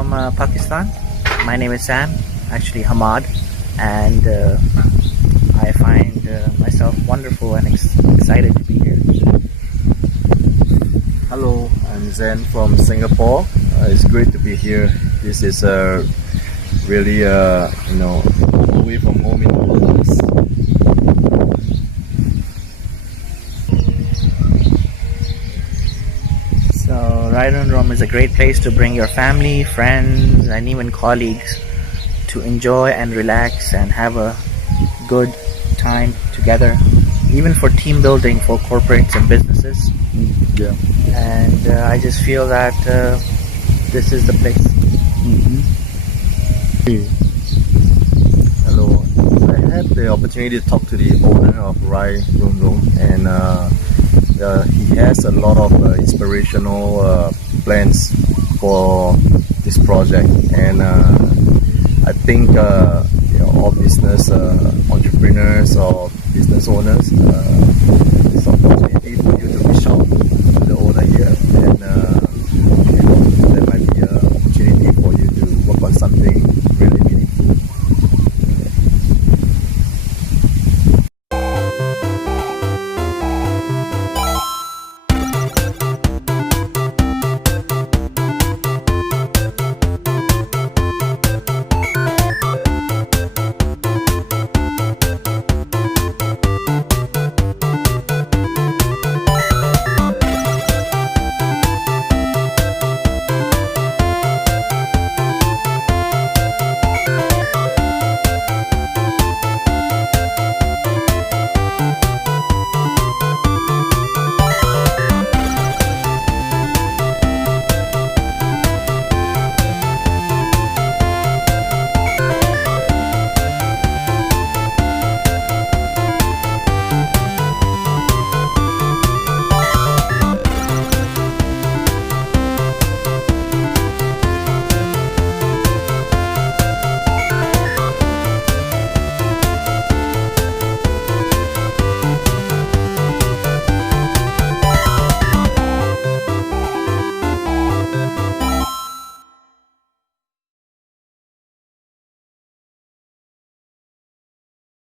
from Pakistan. My name is Sam, actually Hamad, and I find myself wonderful and excited to be here. Hello, I'm Zen from Singapore. It's great to be here. This is really away from home in all of us. So Rome is a great place to bring your family, friends, and even colleagues to enjoy and relax and have a good time together, even for team building for corporates and businesses. Yeah. And I just feel that this is the place. Hello. I had the opportunity to talk to the owner of Rai Room, and he has a lot of inspirational plans for this project. And I think all business entrepreneurs or business owners, this opportunity